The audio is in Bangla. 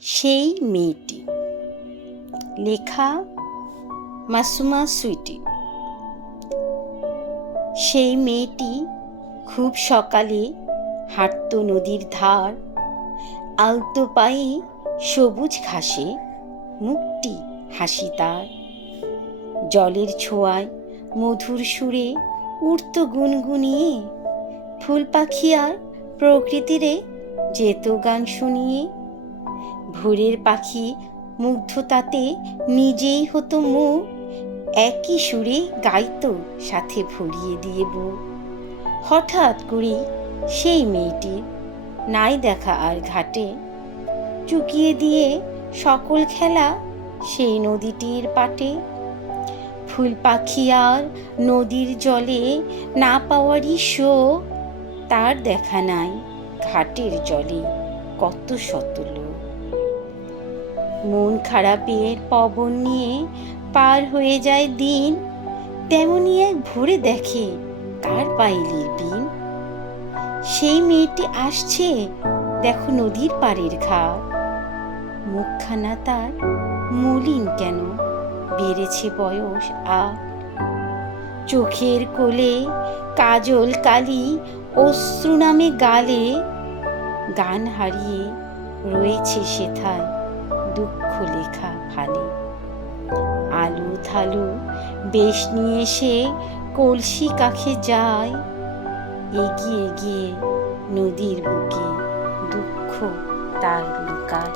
সেই মেয়েটি। লেখা মাসুমা সুইটি। সেই মেয়েটি খুব সকালে হাঁটত নদীর ধার, আলতো পায়ে সবুজ ঘাসে মুক্তি হাসি তার। জলের ছোঁয়ায় মধুর সুরে উঠত গুনগুনিয়ে ফুল পাখি আর প্রকৃতিরে যেত গান শুনিয়ে ভোরের পাখি মুগ্ধতাতে নিজেই হতো মুখ। একই সুরে গাইতো, সাথে ভরিয়ে দিয়ে বউ। হঠাৎ করে সেই মেয়েটির নাই দেখা আর ঘাটে, চুকিয়ে দিয়ে সকল খেলা সেই নদীটির পাটে। ফুল পাখি আর নদীর জলে না পাওয়ারই শো, তার দেখা নাই ঘাটের জলে কত শত লোক। মন খারাপের পবন নিয়ে পার হয়ে যায় দিন। তেমনি এক ভোরে দেখে কার পাইলির বিন। সেই মেয়েটি আসছে, দেখো নদীর পাড়ের ঘাট। মুখখানা তার মলিন কেন? বেড়েছে বয়স আর। চোখের কোলে কাজল কালি অশ্রু নামে গালে। গান হারিয়ে রয়েছে সেথায় লেখা ফালে আলু থালু, বেশ নিয়ে এসে কলসি কাখে যায়। এগিয়ে গিয়ে নদীর বুকে দুঃখ তার লুকায়।